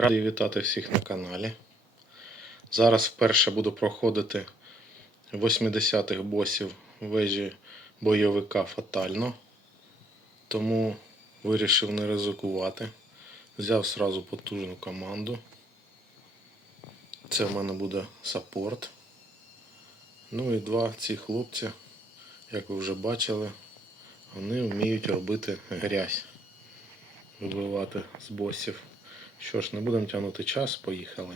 Радий вітати всіх на каналі. Зараз вперше буду проходити 80-х босів вежі бойовика фатально. Тому вирішив не ризикувати. Взяв сразу потужну команду. Це в мене буде саппорт. Ну і два ці хлопці, як ви вже бачили, вони вміють робити грязь. Вибивати з босів. Що ж, не будемо тягнути час, поїхали.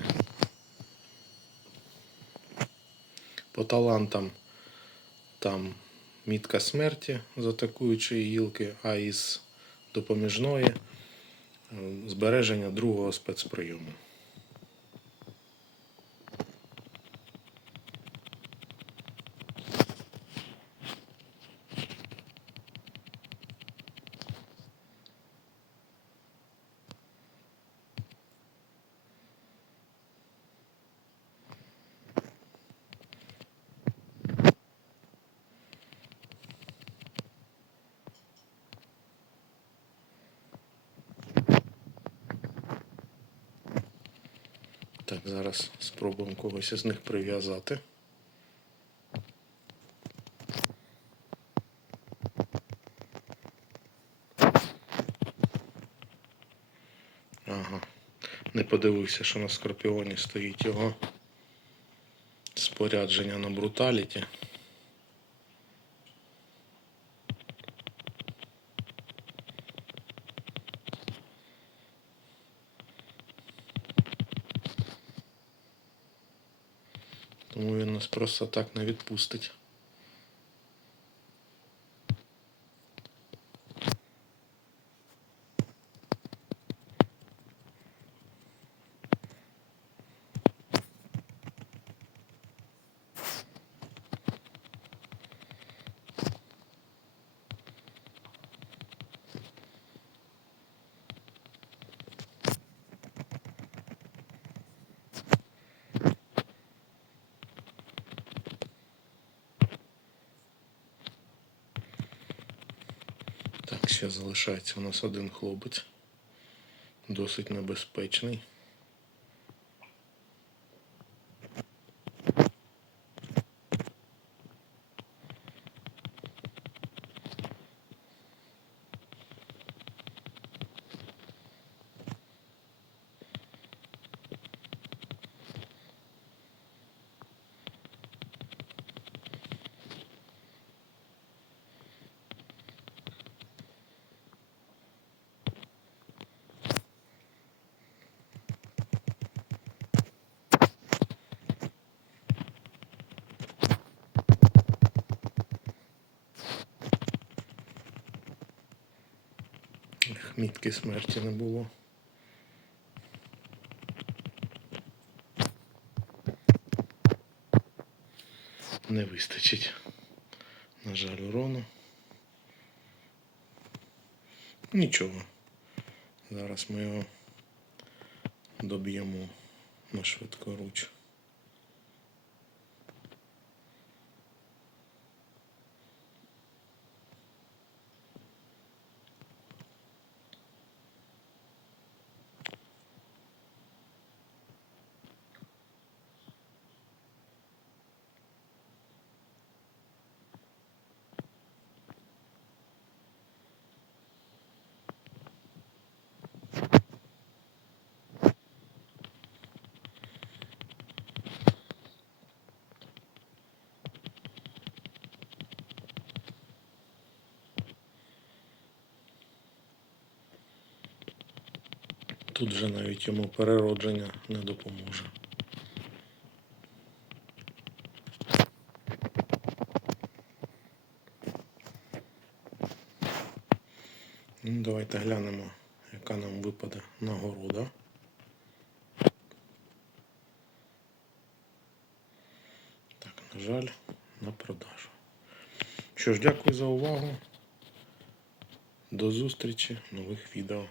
По талантам там мітка смерті з атакуючої гілки, а із допоміжної е, збереження другого спецприйому. Так, зараз спробуємо когось із них прив'язати. Ага. Не подивився, що на скорпіоні стоїть його спорядження на бруталіті. Тому він нас просто так не відпустить. Так, ще залишається у нас один хлопець. Досить небезпечний. Мітки смерті не було. Не вистачить, на жаль, урону. Нічого. Зараз ми його доб'ємо на швидкоруч. Тут вже навіть йому переродження не допоможе. Ну, давайте глянемо, яка нам випаде нагорода. Так, на жаль, на продажу. Що ж, дякую за увагу. До зустрічі в нових відео.